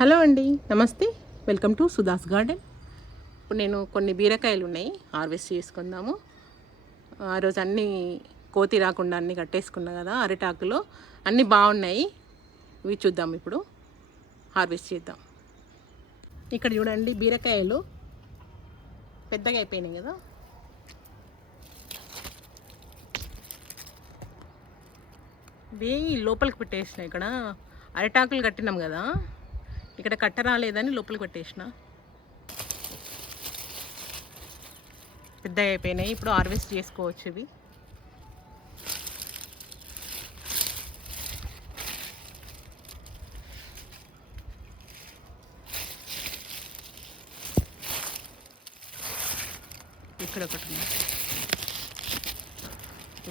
Hello అండి, నమస్తే. Welcome to Sudha's garden. ఇప్పుడు నేను కొన్ని బీరకాయలు ఉన్నాయి, హార్వెస్ట్ చేసుకుందాము. ఆ రోజు అన్నీ కోతి రాకుండా అన్నీ కట్టేసుకున్నా కదా, అరిటాకులో అన్నీ బాగున్నాయి. ఇవి చూద్దాం, ఇప్పుడు హార్వెస్ట్ చేద్దాం. ఇక్కడ చూడండి, బీరకాయలు పెద్దగా అయిపోయినాయి కదా. ఇవి లోపలికి పెట్టేసిన. ఇక్కడ అరిటాకులు కట్టినాం కదా, ఇక్కడ కట్ట రాలేదని లోపలికి పెట్టేసిన. పెద్దగా అయిపోయినాయి, ఇప్పుడు హార్వెస్ట్ చేసుకోవచ్చు. ఇవి ఇక్కడ ఒకటి ఉంది.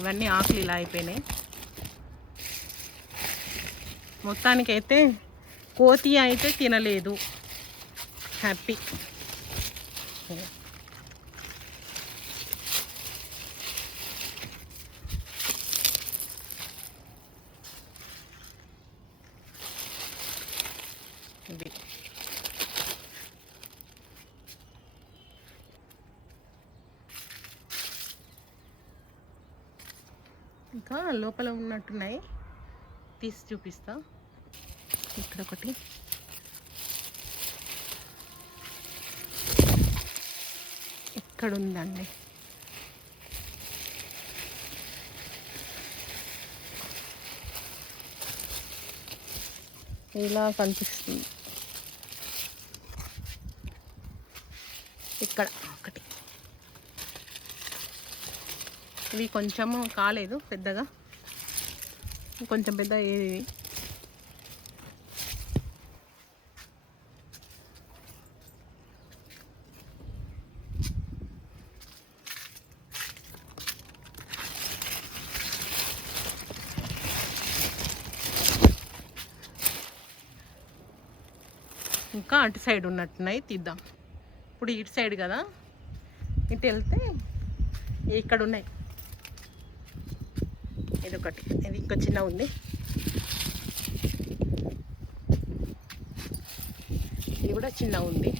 ఇవన్నీ ఆకులు ఇలా అయిపోయినాయి. మొత్తానికైతే కోతి అయితే తినలేదు, హ్యాపీ. ఇది ఇంకా లోపల ఉన్నట్టున్నాయి, తీసి చూపిస్తా. ఇక్కడ ఒకటి, ఇక్కడ ఉందండి. ఇలా కనిపిస్తుంది. ఇక్కడ ఒకటి. ఇవి కొంచెము కాలేదు పెద్దగా, కొంచెం పెద్ద ఏది. ఇంకా అటు సైడ్ ఉన్నట్టున్నాయి, తీద్దాం. ఇప్పుడు ఇటు సైడ్ కదా, ఇటు వెళ్తే ఇక్కడ ఉన్నాయి. ఇది ఒకటి, ఇది ఇంకా చిన్న ఉంది. ఇది కూడా చిన్న ఉంది.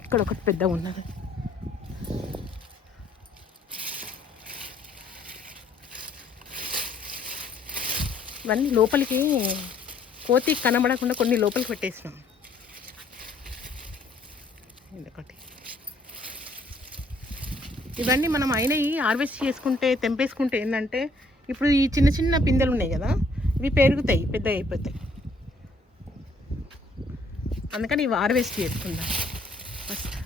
ఇక్కడ ఒకటి పెద్దగా ఉన్నది. ఇవన్నీ లోపలికి కోతి కనబడకుండా కొన్ని లోపలికి పెట్టేసినాం. ఇదొకటి. ఇవన్నీ మనం అయినవి హార్వెస్ట్ చేసుకుంటే, తెంపేసుకుంటే ఏంటంటే, ఇప్పుడు ఈ చిన్న చిన్న పిందెలు ఉన్నాయి కదా, ఇవి పెరుగుతాయి, పెద్దగా అయిపోతాయి. అందుకని ఇవి హార్వెస్ట్ చేసుకుందాం ఫస్ట్.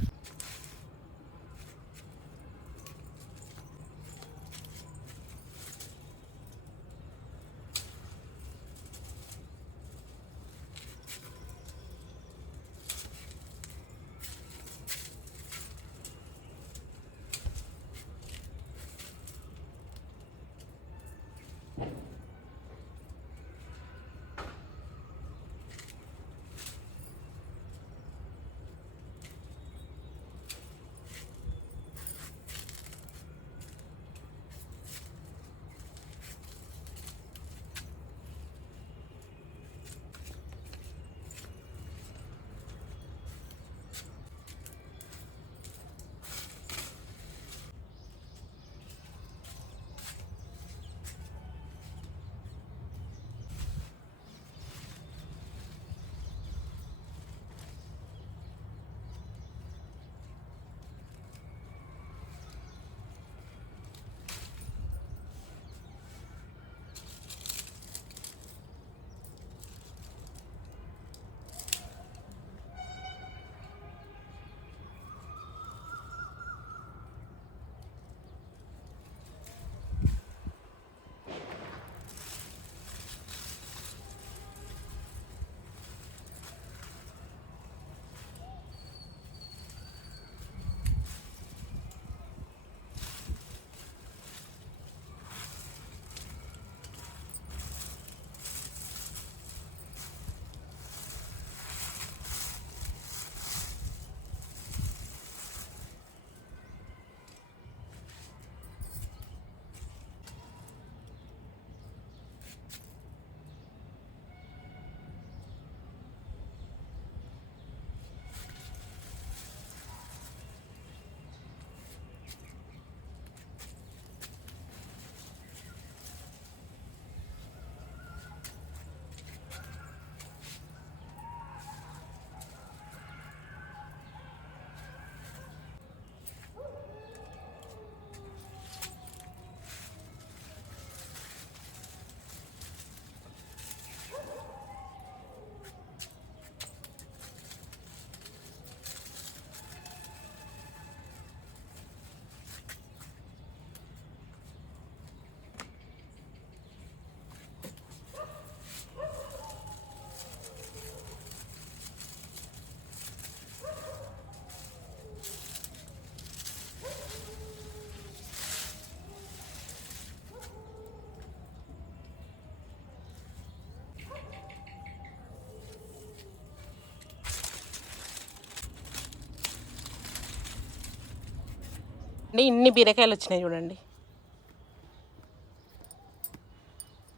ఇన్ని బీరకాయలు వచ్చినాయి చూడండి.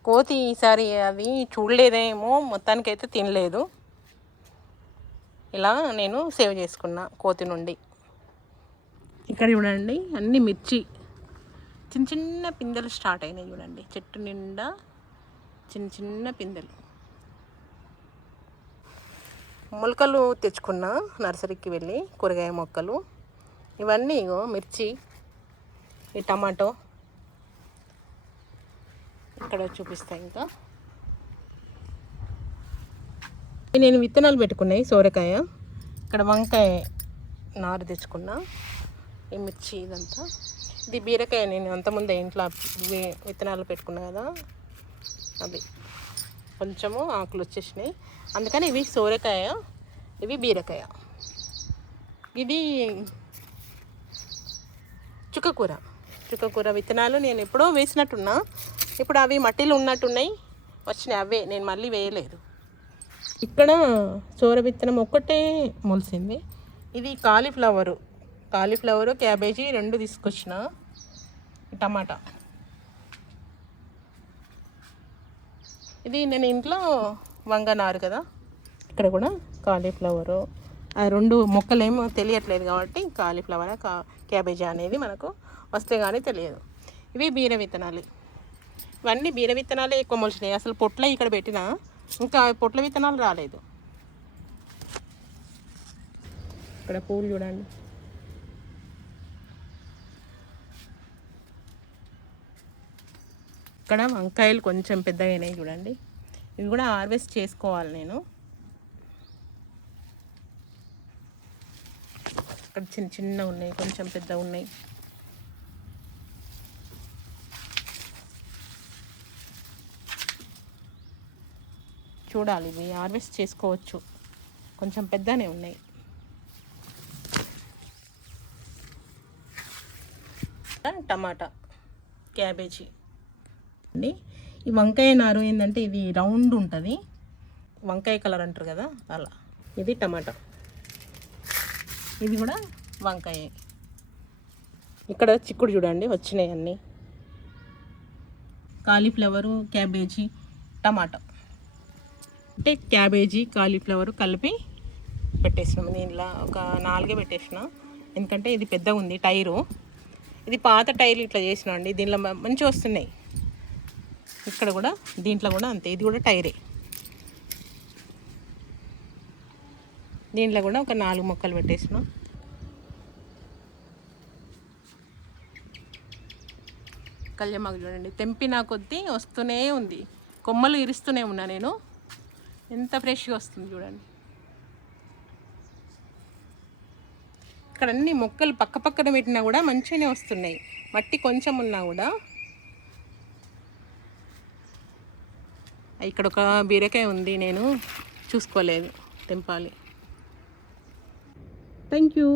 కోతి ఈసారి అవి చూడలేదేమో, మొత్తానికైతే తినలేదు. ఇలా నేను సేవ్ చేసుకున్నా కోతి నుండి. ఇక్కడ చూడండి అన్ని మిర్చి చిన్న చిన్న పిందెలు స్టార్ట్ అయినాయి చూడండి. చెట్టు నిండా చిన్న చిన్న పిందెలు. మొలకలు తెచ్చుకున్నా నర్సరీకి వెళ్ళి, కూరగాయ మొక్కలు. ఇవన్నీ ఇగో మిర్చి, ఈ టమాటో ఇక్కడ చూపిస్తాయి. ఇంకా నేను విత్తనాలు పెట్టుకున్నాయి. సోరకాయ, ఇక్కడ వంకాయ నారు తెచ్చుకున్నా, ఈ మిర్చి ఇదంతా. ఇది బీరకాయ నేను అంతకుముందే ఇంట్లో విత్తనాలు పెట్టుకున్నా కదా, అవి కొంచెము ఆకులు వచ్చేసినాయి. అందుకని ఇవి సోరకాయ, ఇవి బీరకాయ. ఇది చుక్కకూర విత్తనాలు నేను ఎప్పుడో వేసినట్టున్నా. ఇప్పుడు అవి మట్టిలో ఉన్నట్టున్నాయి, వచ్చినాయి. అవే నేను మళ్ళీ వేయలేదు. ఇక్కడ సోర విత్తనం ఒక్కటే మొలిసింది. ఇది కాలీఫ్లవరు, క్యాబేజీ 2 తీసుకొచ్చిన. టమాటా, ఇది నేను ఇంట్లో వంగనారు కదా. ఇక్కడ కూడా కాలీఫ్లవరు. ఆ 2 మొక్కలేమో తెలియట్లేదు కాబట్టి కాలీఫ్లవర్ క్యాబేజీ అనేది మనకు వస్తే కానీ తెలియదు. ఇవి బీర విత్తనాలు. ఇవన్నీ బీర విత్తనాలే ఎక్కువ మొలిచినాయి. అసలు పొట్ల ఇక్కడ పెట్టినా ఇంకా పొట్ల విత్తనాలు రాలేదు. ఇక్కడ పూలు చూడండి. ఇక్కడ వంకాయలు కొంచెం పెద్దగా అయినాయి చూడండి. ఇవి కూడా హార్వెస్ట్ చేసుకోవాలి నేను. ఇక్కడ చిన్న చిన్న ఉన్నాయి, కొంచెం పెద్ద ఉన్నాయి. చూడాలి, ఇవి హార్వెస్ట్ చేసుకోవచ్చు. కొంచెం పెద్దనే ఉన్నాయి. టమాటా, క్యాబేజీ అండి. ఈ వంకాయ నారు ఏంటంటే ఇది రౌండ్ ఉంటుంది, వంకాయ కలర్ అంటారు కదా అలా. ఇది టమాటా, ఇది కూడా వంకాయ. ఇక్కడ చిక్కుడు చూడండి వచ్చినాయి అన్నీ. కాలీఫ్లవరు, క్యాబేజీ, టమాటా. అంటే క్యాబేజీ కాలీఫ్లవరు కలిపి పెట్టేసినాము. దీనిలో ఒక 4 పెట్టేసిన, ఎందుకంటే ఇది పెద్దగా ఉంది టైరు. ఇది పాత టైర్లు ఇట్లా చేసినా అండి, దీనిలో మంచిగా వస్తున్నాయి. ఇక్కడ కూడా దీంట్లో కూడా అంతే, ఇది కూడా టైరే. దీంట్లో కూడా ఒక 4 మొక్కలు పెట్టేసిన. కళ్యామాకు చూడండి, తెంపినా కొద్దీ వస్తూనే ఉంది. కొమ్మలు ఇరుస్తూనే ఉన్నా నేను. ఎంత ఫ్రెష్గా వస్తుంది చూడండి. ఇక్కడ అన్ని మొక్కలు పక్క పక్కన పెట్టినా కూడా మంచిగానే వస్తున్నాయి. మట్టి కొంచెం ఉన్నా కూడా. ఇక్కడ ఒక బీరకాయ ఉంది, నేను చూసుకోలేదు, తెంపాలి. Thank you.